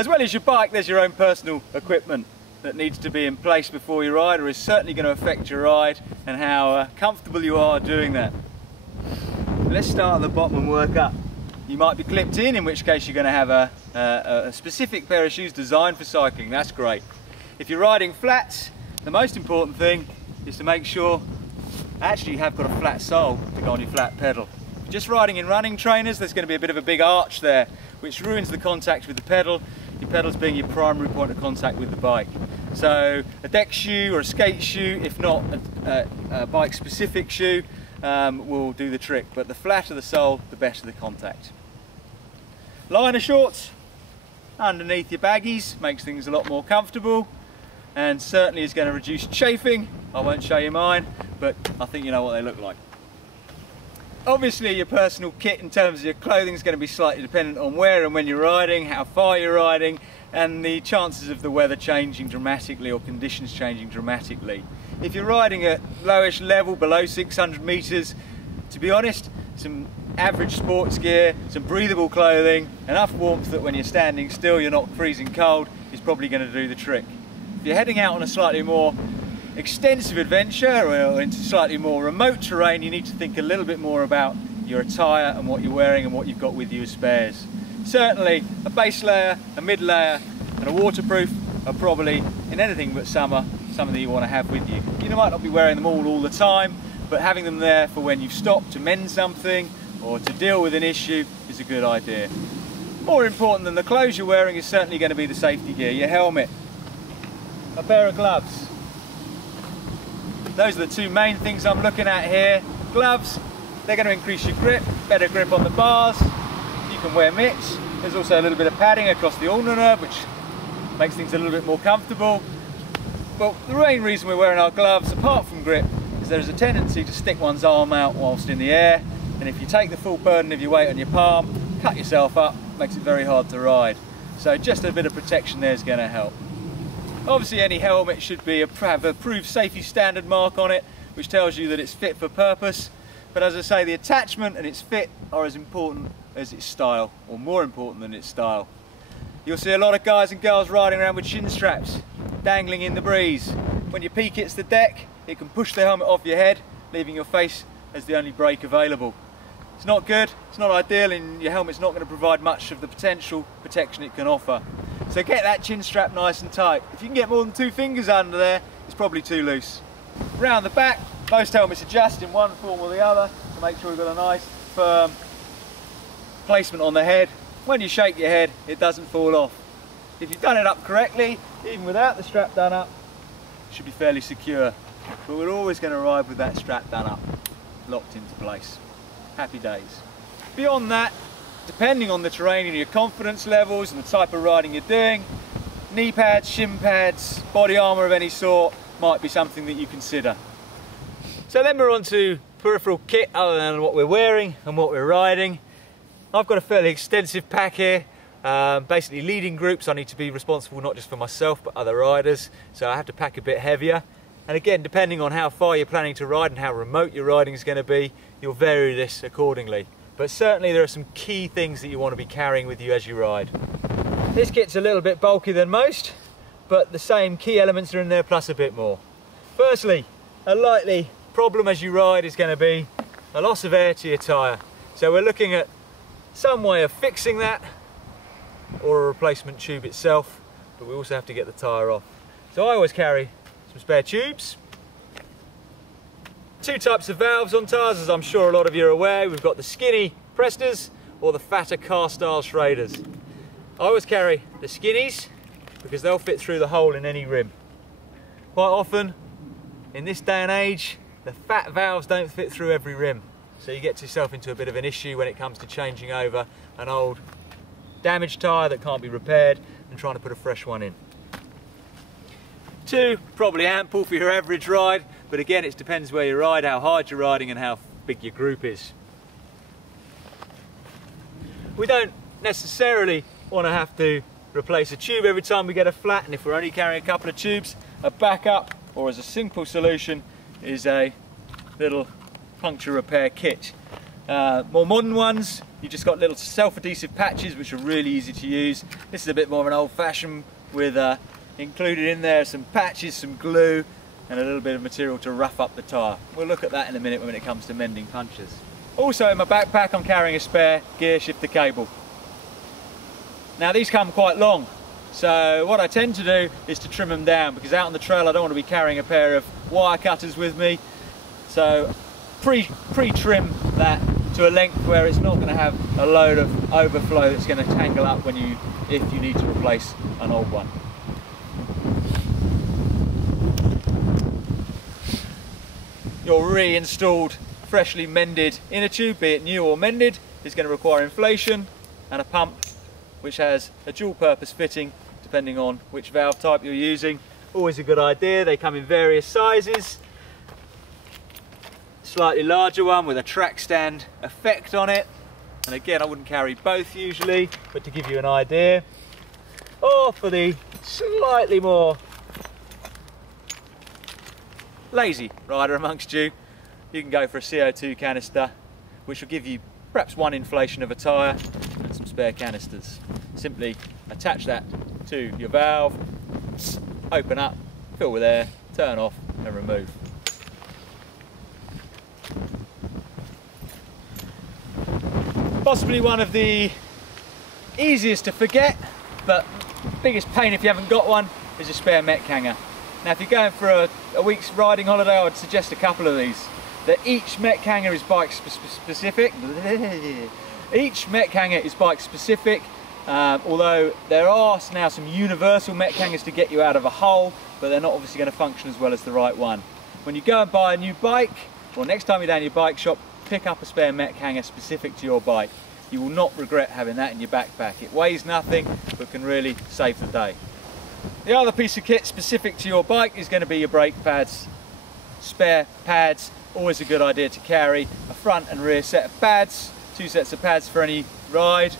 As well as your bike, there's your own personal equipment that needs to be in place before you ride, or is certainly going to affect your ride and how comfortable you are doing that. Let's start at the bottom and work up. You might be clipped in which case you're going to have a specific pair of shoes designed for cycling. That's great. If you're riding flats, the most important thing is to make sure actually you have got a flat sole to go on your flat pedal. If you're just riding in running trainers, there's going to be a bit of a big arch there, which ruins the contact with the pedal, your pedals being your primary point of contact with the bike. So a deck shoe or a skate shoe, if not a bike specific shoe, will do the trick, but the flatter the sole, the better the contact. Liner shorts underneath your baggies makes things a lot more comfortable and certainly is going to reduce chafing. I won't show you mine, but I think you know what they look like. Obviously your personal kit in terms of your clothing is going to be slightly dependent on where and when you're riding, how far you're riding, and the chances of the weather changing dramatically or conditions changing dramatically. If you're riding at lowish level, below 600 meters, to be honest, some average sports gear, some breathable clothing, enough warmth that when you're standing still you're not freezing cold is probably going to do the trick. If you're heading out on a slightly more extensive adventure or into slightly more remote terrain, you need to think a little bit more about your attire and what you're wearing and what you've got with you as spares. Certainly a base layer, a mid layer and a waterproof are probably, in anything but summer, something that you want to have with you. You might not be wearing them all the time, but having them there for when you've stopped to mend something or to deal with an issue is a good idea. More important than the clothes you're wearing is certainly going to be the safety gear, your helmet, a pair of gloves. Those are the two main things I'm looking at here. Gloves, they're going to increase your grip, better grip on the bars. You can wear mitts. There's also a little bit of padding across the ulnar nerve, which makes things a little bit more comfortable. Well, the main reason we're wearing our gloves, apart from grip, is there's a tendency to stick one's arm out whilst in the air, and if you take the full burden of your weight on your palm, cut yourself up, makes it very hard to ride. So just a bit of protection there is going to help. Obviously any helmet should be have a approved safety standard mark on it, which tells you that it's fit for purpose. But as I say, the attachment and its fit are as important as its style, or more important than its style. You'll see a lot of guys and girls riding around with chin straps, dangling in the breeze. When your peak hits the deck, it can push the helmet off your head, leaving your face as the only brake available. It's not good, it's not ideal, and your helmet's not going to provide much of the potential protection it can offer. So get that chin strap nice and tight. If you can get more than 2 fingers under there, it's probably too loose. Round the back, most helmets adjust in one form or the other to make sure you've got a nice firm placement on the head. When you shake your head, it doesn't fall off. If you've done it up correctly, even without the strap done up, it should be fairly secure. But we're always going to ride with that strap done up, locked into place. Happy days. Beyond that, depending on the terrain and your confidence levels and the type of riding you're doing, knee pads, shin pads, body armour of any sort might be something that you consider. So then we're on to peripheral kit other than what we're wearing and what we're riding. I've got a fairly extensive pack here, basically leading groups. I need to be responsible not just for myself but other riders, so I have to pack a bit heavier. And again, depending on how far you're planning to ride and how remote your riding is going to be, you'll vary this accordingly. But certainly there are some key things that you want to be carrying with you as you ride. This kit's a little bit bulkier than most, but the same key elements are in there plus a bit more. Firstly, a likely problem as you ride is going to be a loss of air to your tyre. So we're looking at some way of fixing that, or a replacement tube itself, but we also have to get the tyre off. So I always carry some spare tubes. 2 types of valves on tyres, as I'm sure a lot of you are aware. We've got the skinny Prestas or the fatter car style Schraders. I always carry the skinnies because they'll fit through the hole in any rim. Quite often, in this day and age, the fat valves don't fit through every rim. So you get yourself into a bit of an issue when it comes to changing over an old damaged tyre that can't be repaired and trying to put a fresh one in. 2, probably ample for your average ride, but again it depends where you ride, how hard you're riding and how big your group is. We don't necessarily want to have to replace a tube every time we get a flat, and if we're only carrying a couple of tubes, a backup or as a simple solution is a little puncture repair kit. More modern ones, you've just got little self-adhesive patches which are really easy to use. This is a bit more of an old-fashioned with included in there some patches, some glue and a little bit of material to rough up the tyre. We'll look at that in a minute when it comes to mending punctures. Also in my backpack I'm carrying a spare gear shifter cable. Now these come quite long, so what I tend to do is to trim them down, because out on the trail I don't want to be carrying a pair of wire cutters with me. So pre-trim that to a length where it's not going to have a load of overflow that's going to tangle up if you need to replace an old one. Your reinstalled, freshly mended inner tube, be it new or mended, is going to require inflation and a pump which has a dual purpose fitting depending on which valve type you're using. Always a good idea. They come in various sizes. Slightly larger one with a track stand effect on it, and again I wouldn't carry both usually, but to give you an idea. Or for the slightly more lazy rider amongst you, you can go for a CO2 canister, which will give you perhaps one inflation of a tyre and some spare canisters. Simply attach that to your valve, open up, fill with air, turn off and remove. Possibly one of the easiest to forget, but biggest pain if you haven't got one, is a spare mech hanger. Now if you're going for a week's riding holiday, I would suggest a couple of these. That each mech hanger is bike specific. Each mech hanger is bike specific, although there are now some universal mech hangers to get you out of a hole, but they're not obviously going to function as well as the right one. When you go and buy a new bike, or next time you're down your bike shop, pick up a spare mech hanger specific to your bike. You will not regret having that in your backpack. It weighs nothing, but can really save the day. The other piece of kit specific to your bike is going to be your brake pads. Spare pads, always a good idea to carry. A front and rear set of pads, 2 sets of pads for any ride.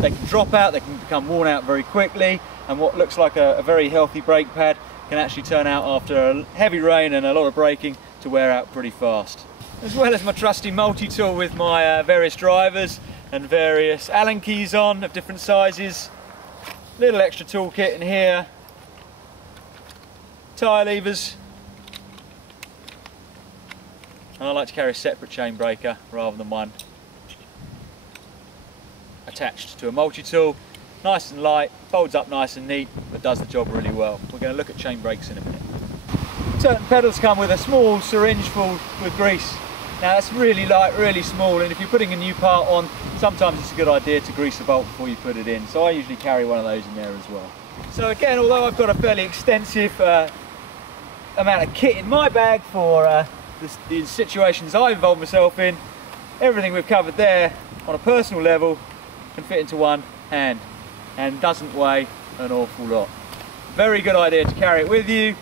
They can drop out, they can become worn out very quickly, and what looks like a very healthy brake pad can actually turn out after a heavy rain and a lot of braking to wear out pretty fast. As well as my trusty multi-tool with my various drivers and various Allen keys on of different sizes. Little extra toolkit in here. Tyre levers. And I like to carry a separate chain breaker rather than one attached to a multi-tool. Nice and light, folds up nice and neat, but does the job really well. We're going to look at chain brakes in a minute. Certain pedals come with a small syringe full with grease. Now that's really light, really small, and if you're putting a new part on, sometimes it's a good idea to grease the bolt before you put it in. So I usually carry one of those in there as well. So again, although I've got a fairly extensive amount of kit in my bag for the situations I involve myself in, everything we've covered there on a personal level can fit into one hand and doesn't weigh an awful lot. Very good idea to carry it with you.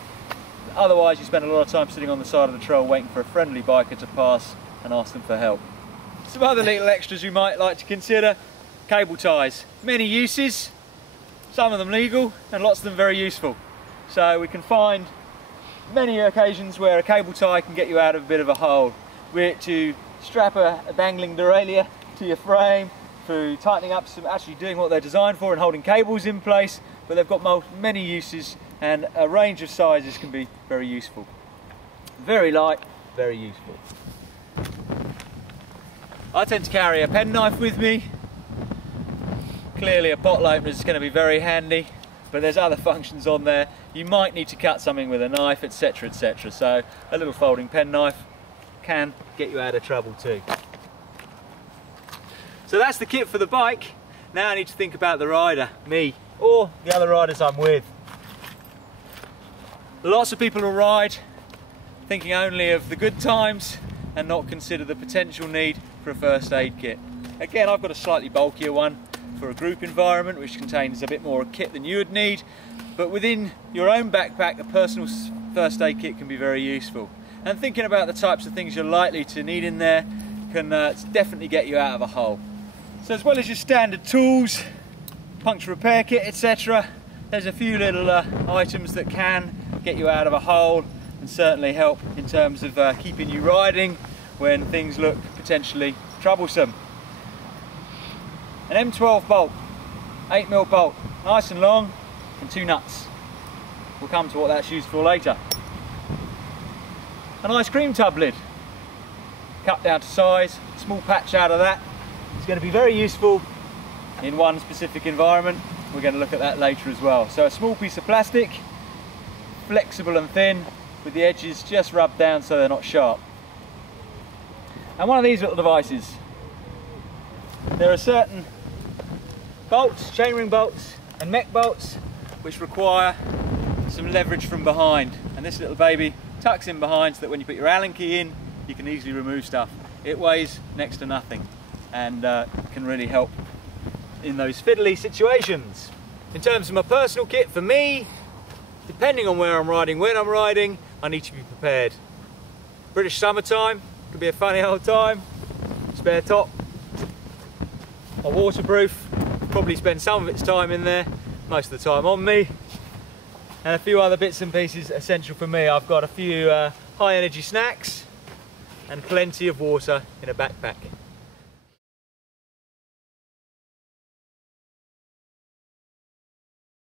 Otherwise you spend a lot of time sitting on the side of the trail waiting for a friendly biker to pass and ask them for help. Some other little extras you might like to consider: cable ties. Many uses, some of them legal and lots of them very useful. So we can find many occasions where a cable tie can get you out of a bit of a hole. Be it to strap a dangling derailleur to your frame, through tightening up some, actually doing what they're designed for and holding cables in place, but they've got many uses and a range of sizes can be very useful. Very light, very useful. I tend to carry a penknife with me. Clearly a bottle opener is going to be very handy, but there's other functions on there. You might need to cut something with a knife, etc, etc. So a little folding penknife can get you out of trouble too. So that's the kit for the bike. Now I need to think about the rider, me, or the other riders I'm with. Lots of people will ride thinking only of the good times and not consider the potential need for a first aid kit. Again, I've got a slightly bulkier one for a group environment which contains a bit more kit than you would need, but within your own backpack a personal first aid kit can be very useful. And thinking about the types of things you're likely to need in there can definitely get you out of a hole. So as well as your standard tools, puncture repair kit, etc., there's a few little items that can get you out of a hole and certainly help in terms of keeping you riding when things look potentially troublesome. An M12 bolt, 8mm bolt, nice and long, and 2 nuts. We'll come to what that's used for later. An ice cream tub lid, cut down to size, small patch out of that. It's going to be very useful in one specific environment. We're going to look at that later as well. So a small piece of plastic, flexible and thin, with the edges just rubbed down so they're not sharp. And one of these little devices. There are certain bolts, chainring bolts and mech bolts, which require some leverage from behind. And this little baby tucks in behind so that when you put your Allen key in, you can easily remove stuff. It weighs next to nothing and can really help in those fiddly situations. In terms of my personal kit, for me, depending on where I'm riding, when I'm riding, I need to be prepared. British summertime could be a funny old time. Spare top, a waterproof, probably spend some of its time in there, most of the time on me, and a few other bits and pieces essential for me. I've got a few high energy snacks and plenty of water in a backpack.